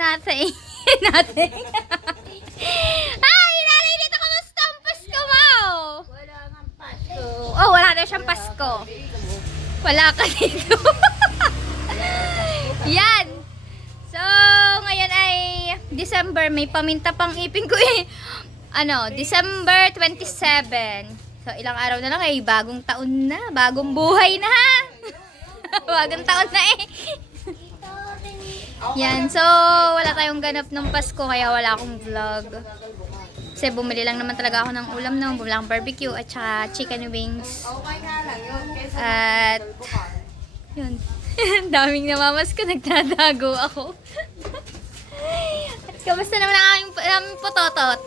nothing. Nothing. Ay, nanay dito, kamusta ang Pasko mo? Wala nga Pasko. Oh, wala na siyang Pasko. Wala ka dito. Yan. So, ngayon ay December. May paminta pang ipin ko eh. December 27. So, ilang araw na lang ay bagong taon na. Bagong buhay na ha. Bagong taon na eh. Yan. So, wala tayong ganap ng Pasko kaya wala akong vlog. Kasi bumili lang naman talaga ako ng ulam na. Bumili akong barbecue at saka chicken wings. At yun. Daming namamasko. Nagtatago ako. At kamusta naman ang aming pototot?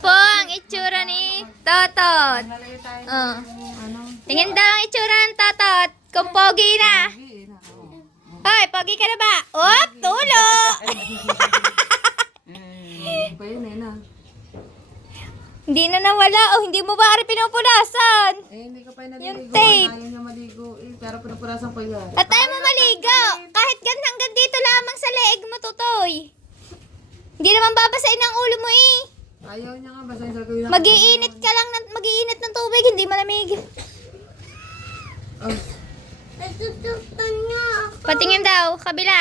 Po ang itsura ni Totot. Tingin daw ang itsura ng Totot. Kung pogi na. Hoy, pogi ka na ba? Op, tulo! Hindi na nawala. O, hindi mo ba ari pinupunasan? Hindi ka pa naligo. Yung tape. Ayaw niya maligo. Pero pinupurasan ko yan. At tayo mo maligo. Kahit hanggang dito lamang sa leeg mo, Tutoy. Hindi naman babasain ang ulo mo eh. Ayaw niya nga. Basta yung sabi na. Mag-iinit ka lang, mag-iinit ng tubig, hindi malamig. Natutupan niya ako. Patingin daw, kabila.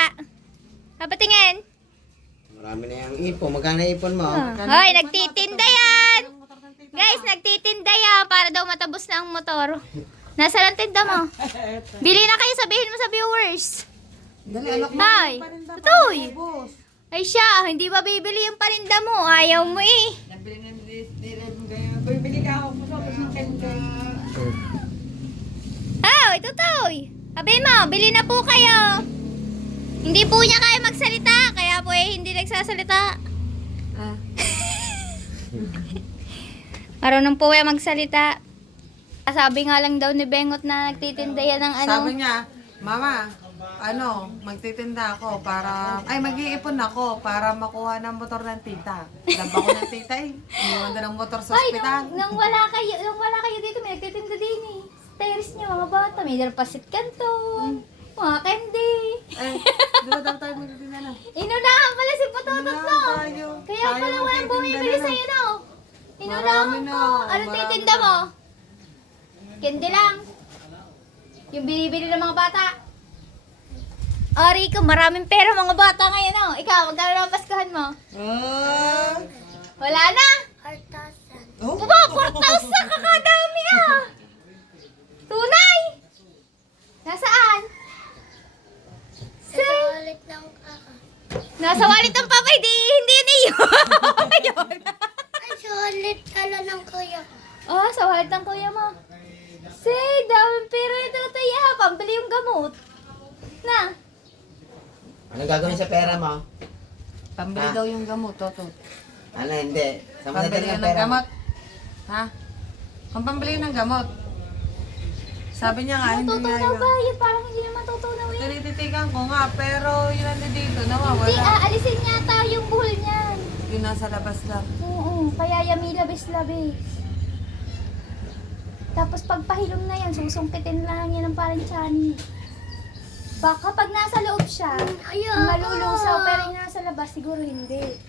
Patingin. Marami na yung ipon. Magkano ipon mo? Hoy, nagtitinda yan. Guys, nagtitinda yan para daw matabos na ang motor. Nasaan ang tinda mo? Bili na kayo, sabihin mo sa viewers. Dali, anak mo. Hoy, Tutoy. Ay siya, hindi ba bibili yung paninda mo? Ayaw mo eh. Bibili ka ako. Tapos ng kenda. Hoy, Tutoy. Sabihin mo, bili na po kayo. Hindi po niya kaya magsalita, kaya po eh hindi nagsasalita. Marunong po kaya magsalita. Sabi nga lang daw ni Bengot na nagtitinda yan ng ano. Sabi niya, Mama, magtitinda ako para, mag-iipon ako para makuha ng motor ng tita. Daba ko ng tita eh. Iniwan na ng motor sa Ay, ospital. nung wala kayo dito, may nagtitinda din eh. Terrace niya, mga bata. May darpasit kanton. Mga candy. Di ba dapat tayo magtitinda na? Inunahan pala si Patotot no. tayo. Kaya Tayo pala walang magtitinda bumibili na. sa'yo no. Inunahan Marami na. ko. Anong Marami titinda na. mo? Candy lang. Yung binibili ng mga bata. Ari ko, maraming pera mga bata ngayon no. Ikaw, magkano na ang Paskohan mo? Wala na. Artasan. Baba, 4,000 kakadami ah. Tunay. Nasaan? Ulit lang ako. Nasa wallet ng papa, hindi yun eh. Yun. Ay, sulit tala ng kuya ko. Oh, sa wallet ng kuya mo. Say, daming pera ito tayo. Pambili yung gamot. Na. Ano gagawin sa pera mo? Pambili daw yung gamot, Toto. Ano, hindi. Saan mo Pambili nadala ng yung pera mo? gamot. Ha? Ang pambili ng gamot. Sabi niya nga, hindi niya Matutunaw yun. ba? Yun parang hindi naman tutunaw eh. Tinititigan ko nga, pero yun nandito dito, Hindi, nawawala. alisin yata yung buhol niyan. Yun nasa labas lang. Oo, kaya yami labis-labis. Tapos pagpahilom na yan, susumpitin lang yan ng parang tiyan. Baka pag nasa loob siya, malulusaw, pero yung nasa labas, siguro hindi.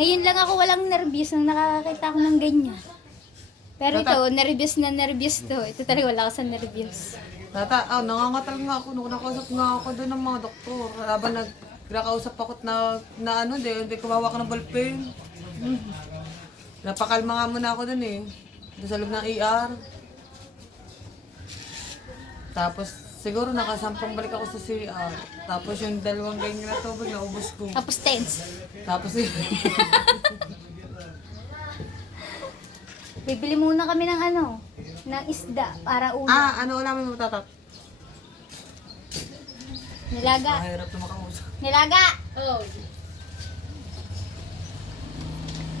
Ngayon lang ako walang nervyos nang nakakakita ako ng ganyan. Pero ito, nervyos na nervyos to. Ito talaga wala ka sa nervyos. Nangangatal nga ako. Nung nakausap nga ako doon ng mga doktor. Habang nagkakausap ako hindi kumawa ka ng ballpen. Napakalma nga muna ako doon eh. Doon sa loob ng ER. Tapos siguro nakasampang balik ako sa CR. Tapos yung dalawang ganyan na tubig naubos ko. Tapos tense. Tapos Bibili muna kami ng ng isda para ulam. ano ulamin mo tatat? Nilaga. Mahirap na makausap. Nilaga!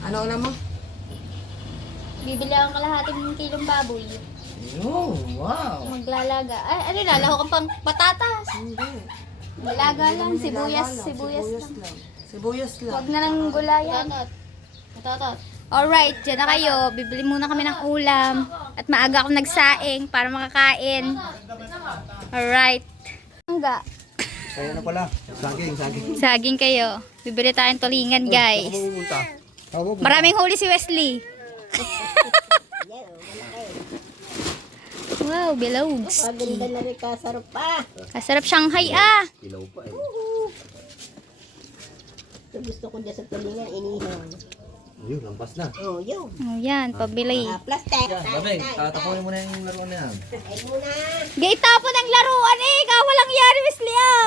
Ano ulam mo? Bibili akong kalahating kilong baboy. Oh, wow. Maglalaga. Ay, lalaho ka pang patatas. Hindi. Nilaga lang, sibuyas lang. Sibuyas lang. Huwag na lang gulayan. Alright, dyan na kayo. Bibili muna kami ng ulam. At maaga akong nagsaing para makakain. Alright. Mangga. Ayan na pala. Saging. Saging kayo. Bibili tayong tulingan, guys. Pumunta. Maraming huli si Wesley. Wow, bilogs. Maganda na rin kasarap pa. Kasarap Shanghai ah. Ilaw pa eh. Ito gusto ko dyan sa tulingan, inihaw. Yun, lampas na. Oh, yun. Oh, yan, pabili. Plastic. Labing, tatapunin mo na yung laro na yan. Ay muna. Gay tapo ng laruan eh. Kawalang yari, Wesley ah.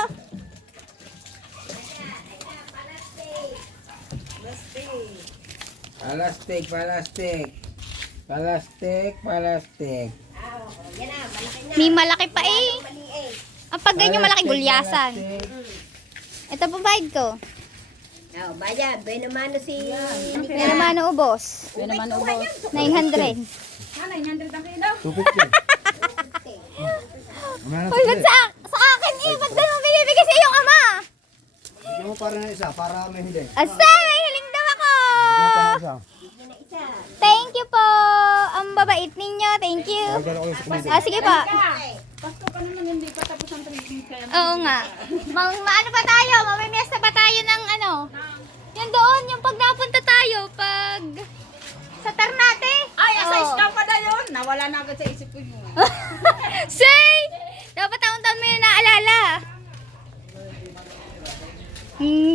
Palastik. Yan na, malaki na. May malaki pa eh. Maliit. Ang pag ganyan malaki, gulyasan. Ito po bayad ko. Oh, bayad. Bueno mano si... Yan naman ang ubos. 900. 250. Uy, ba't sa akin eh? Ba't doon mo binibigay sa iyong ama? Bigyan mo para na isa, para may hindi. Asa, may hiling daw ako. Bigyan pa na isa. Thank you po. Ang babait ninyo. Thank you. Pagdala ko yung sukumite. Ah, sige po. Oo nga. Maano pa tayo? Mamimiesta pa tayo ng ano? Yan doon, yung pag napunta tayo, pag sa Ternate. Ay, asa Oo. isang pa na yun. Nawala na agad sa isip ko yun. Say! Dapat taon-taon mo yung naalala.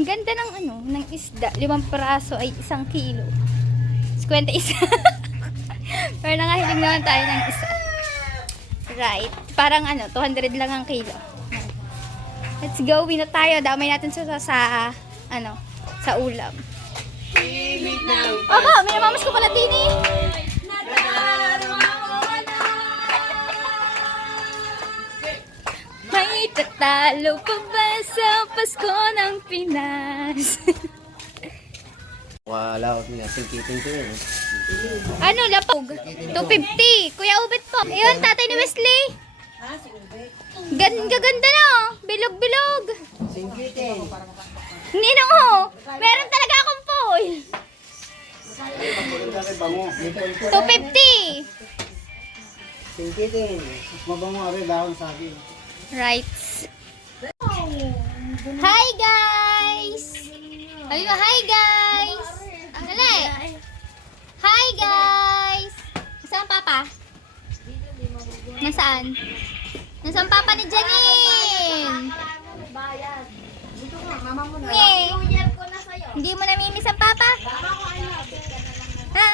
Ganda ng ano, ng isda. 5 peraso ay 1 kilo. 50 isa. Pero nangahiling naman tayo ng isa. Right. Parang ano, 200 lang ang kilo. Let's go. Uwi na tayo. Damay natin sa ano, sa ulam. Aba, may namamas ko pala din eh. May tatalo pa ba sa Pasko ng Pinas? Wala ko niya. Tingkiting ko yun. Ano, lapog? 250. Kuya Ubet po. Ayun, tatay ni Wesley. Ganda no? Bilog-bilog. Tingkiting. Ninong ho. Meron talaga akong foil. 250. Tingkiting. Mabango rin dahon saging. Right. Hi guys! Sabi mo, hi guys! Dali! Hi guys! Nasaan ang papa? Nasaan? Nasaan ang papa ni Janine? Nge! Hindi mo namimiss ang papa? Ha?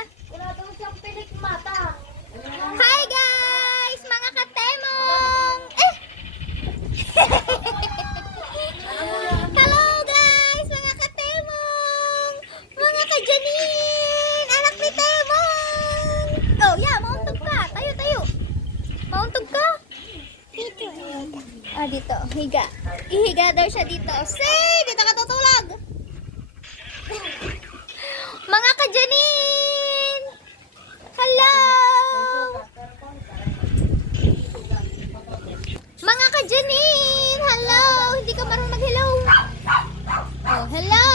Hi guys! Mga katemong! Hello guys! Mga katemong! Mga ka-Janine! Anak ni Temong! Oh yeah, mauntog ka! Tayo! Mauntog ka? Dito. Ah, dito. Higa. Ihiga daw siya dito. Say! Dito ka tutulog! Mga ka-Janine! Hello! Mga ka-Janine! Hello! Hindi ka marunong mag-hello. Oh, hello!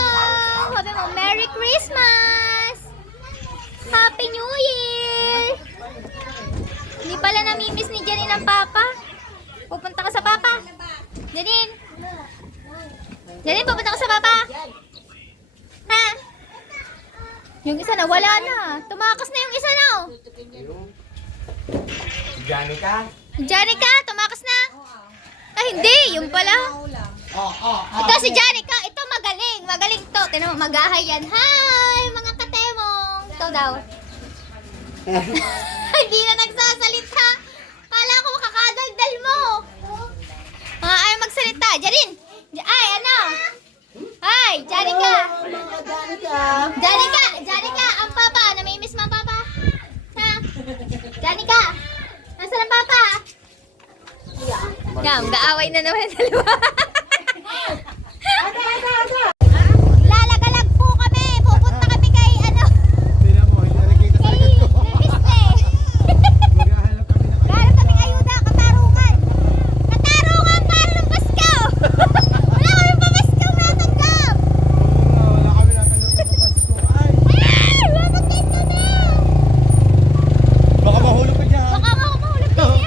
Sabi mo, Merry Christmas! Happy New Year! Hindi pala namimiss ni Janine ang papa. Pupunta ka sa papa. Janine! Janine, pupunta ka sa papa. Ha? Yung isa na, wala na. Tumakas na yung isa na. Oh. Janica? Janica, tumakas na. Ah, hindi. Yung pala. Ito si Janica. Ito magaling. Magaling to. Tinan mo, mag-ahay yan. Hi, mga katemong. Ito daw. Hindi na nagsasalita. Kala ko makakadaldal mo. Ayaw magsalita. Janine. Ay, ano? Hi, Janica. Janica, ang papa. Namimiss mo ang papa? Ha? Janica. Nasaan ang papa? Yan, gaaway na naman ang dalawa. Lalagalag po kami. Pupunta kami kay ano. Tingnan mo, hindi nakikita sa Kay agad ko. Levisle. Maghahanap kami ng Gaano kaming ayuda, katarungan. Katarungan para ng Pasko. Wala kami pamaskong natanggap. wala kami natanggap sa Pasko. Ay, Mamatay kami. baka mahulog ka dyan. Baka mahulog tayo.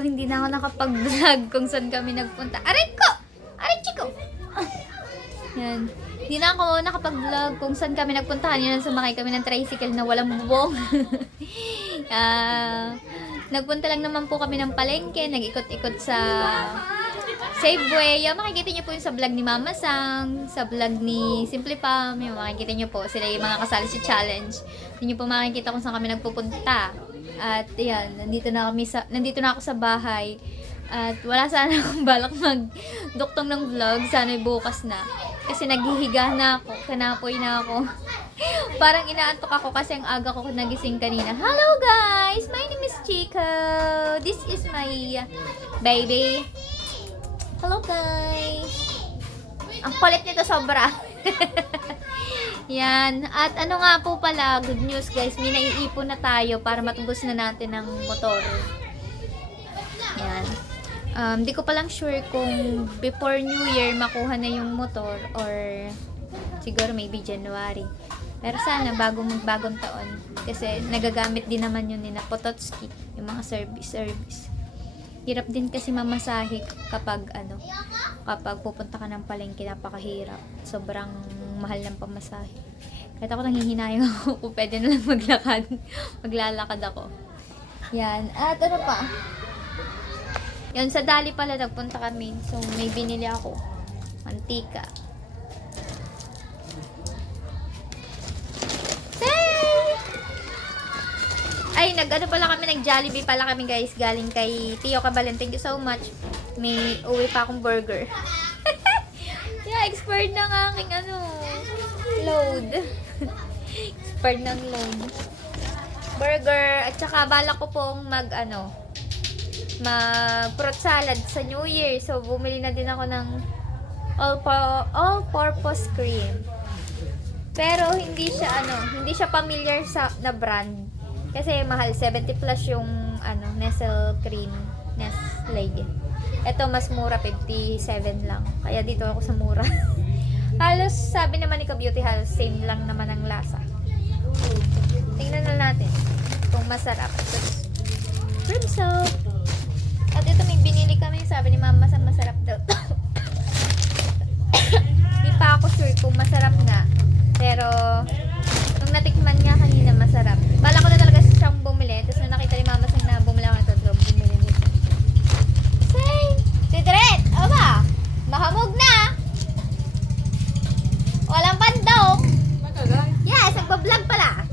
hindi na ako nakapag-vlog kung saan kami nagpunta. Aray ko! Aray chiko! Yan. Hindi na ako nakapag-vlog kung saan kami nagpunta. Kanina sumakay kami ng tricycle na walang bubong. Nagpunta lang naman po kami ng palengke. Nag-ikot-ikot sa Safeway. Yung makikita nyo po yung sa vlog ni Mama Sang, sa vlog ni Simple Pam. Yung makikita nyo po, sila yung mga kasali sa challenge. Hindi nyo po makikita kung saan kami nagpupunta. At yan, nandito na ako sa bahay. At wala sana akong balak magduktong ng vlog. Sana'y bukas na. Kasi naghihiga na ako. Kanapoy na ako. Parang inaantok ako kasi ang aga ko nagising kanina. Hello guys! My name is Chico. This is my baby. Hello guys! Ang kulit nito sobra. Yan. At ano nga po pala, good news guys. May naiipon na tayo para matubos na natin ng motor. Yan. Di ko pa lang sure kung before New Year makuha na yung motor or siguro maybe January. Pero sana bagong taon. Kasi nagagamit din naman yun ni na Pototski, yung mga service. Hirap din kasi mamasahe kapag kapag pupunta ka ng palengke, napakahirap. Sobrang mahal ng pamasahe. Kahit ako nanghihinayang ako kung pwede na lang maglakad. Maglalakad ako. Yan. At ano pa? Yan, sa Dali pala nagpunta kami. So, may binili ako. Mantika. Hey! Ay, pala kami, nag-Jollibee pala kami guys. Galing kay Tio Cabalen. Thank you so much. May uwi pa akong burger. Yeah, expired na nga aking load. Expired ng load. Burger. At saka balak ko pong mag-fruit salad sa New Year. So, bumili na din ako ng all-purpose cream. Pero, hindi siya familiar na brand. Kasi, mahal. 70 plus yung, Nestle cream. Nestle. Ito, mas mura. 57 lang. Kaya, dito ako sa mura. Halos, sabi naman ni Ka-Beauty, halos same lang naman ang lasa. Tingnan na natin kung masarap. Cream soap. At ito may binili kami, sabi ni Mama Sang masarap daw. Di pa ako sure kung masarap na. Pero, nung natikman niya kanina, masarap. Bala ko na talaga siyang bumili. Tapos nung nakita ni Mama Sang na bumili ako ito, bumili nito. Say! Tidret! Aba! Mahamog na! Walang pandong! Yes, nagbablog pala.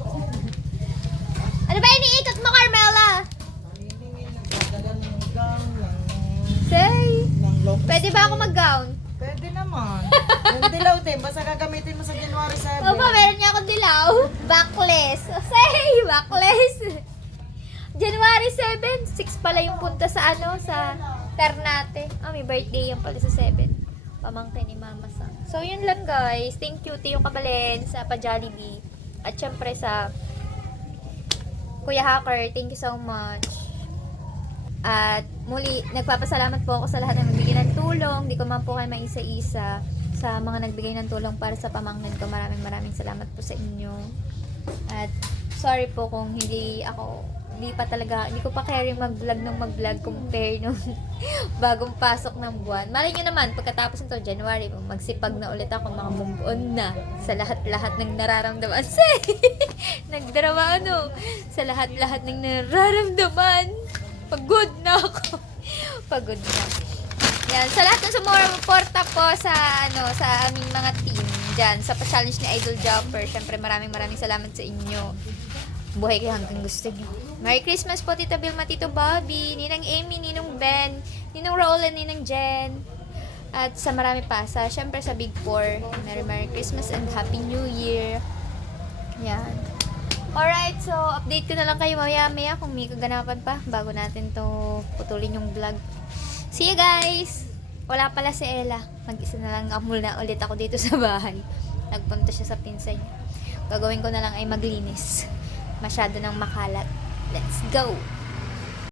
Ano ba iniikot mo, Carmela? Say! Pwede ba ako mag-gown? Pwede naman. Yung dilaw din, basta gagamitin mo sa January 7. Opo, meron niya akong dilaw. Backless. Say! Backless. January 7, 6 pala yung punta sa sa Ternate. May birthday yan pala sa 7. Pamangkin ni Mama Sang. So, yun lang guys. Thank you, Tio Cabalen, sa pa-Jollibee. At syempre sa Kuya Hacker. Thank you so much. At muli, nagpapasalamat po ako sa lahat ng nagbigay ng tulong. Di ko man po kayo maisa-isa sa mga nagbigay ng tulong para sa pamangkin ko. Maraming salamat po sa inyo. At sorry po kung hindi ko pa carry mag-vlog compare nung bagong pasok ng buwan. Malay nyo naman, pagkatapos nito, January, magsipag na ulit ako, mga move on na sa lahat-lahat ng nararamdaman. Nagdrama sa lahat-lahat ng nararamdaman. Pagod na ako. Pagod na. Yan, sa lahat ng sumuporta po sa aming mga team dyan, sa pa-challenge ni Idol Jumper, syempre maraming salamat sa inyo. Buhay kayo hanggang gusto nyo. Merry Christmas po, Tita Vilma, Tito Bobby, Ninang Amy, Ninong Ben, Ninong Raul, Ninang Jen, at sa marami pa. Syempre sa Big Four, Merry Christmas and Happy New Year. Yan. Alright, so update ko na lang kayo maya kung may kaganapan pa bago natin to putulin yung vlog. See you guys! Wala pala si Ella. Mag-isa na lang muna ulit ako dito sa bahay. Nagpunta siya sa pinsan niya. Gagawin ko na lang ay maglinis. Masyado nang makalat. Let's go!